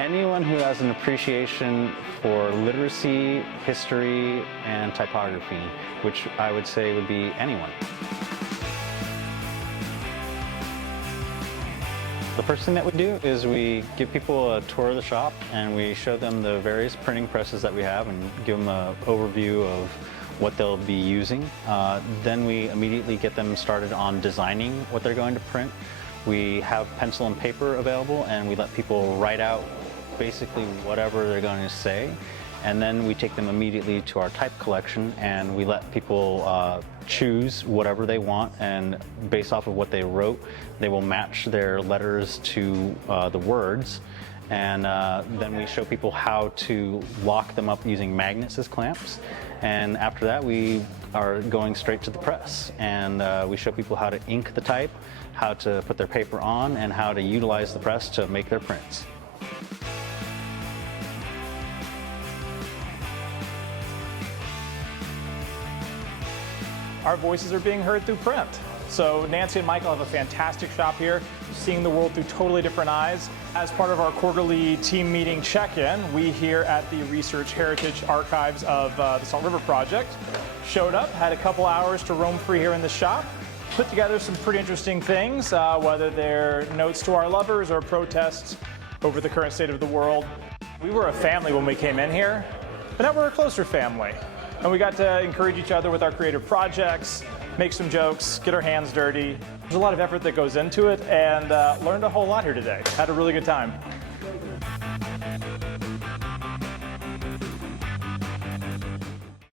Anyone who has an appreciation for literacy, history, and typography, which I would say would be anyone. The first thing that we do is we give people a tour of the shop and we show them the various printing presses that we have and give them an overview of what they'll be using. Then we immediately get them started on designing what they're going to print. We have pencil and paper available and we let people write out basically whatever they're going to say. And then we take them immediately to our type collection and we let people choose whatever they want, and based off of what they wrote, they will match their letters to the words. And then we show people how to lock them up using magnets as clamps. And after that, we are going straight to the press. And we show people how to ink the type, how to put their paper on, and how to utilize the press to make their prints. Our voices are being heard through print. So Nancy and Michael have a fantastic shop here, seeing the world through totally different eyes. As part of our quarterly team meeting check-in, we here at the Research Heritage Archives of the Salt River Project showed up, had a couple hours to roam free here in the shop, put together some pretty interesting things, whether they're notes to our lovers or protests over the current state of the world. We were a family when we came in here, but now we're a closer family. And we got to encourage each other with our creative projects, make some jokes, get our hands dirty. There's a lot of effort that goes into it, and learned a whole lot here today. Had a really good time.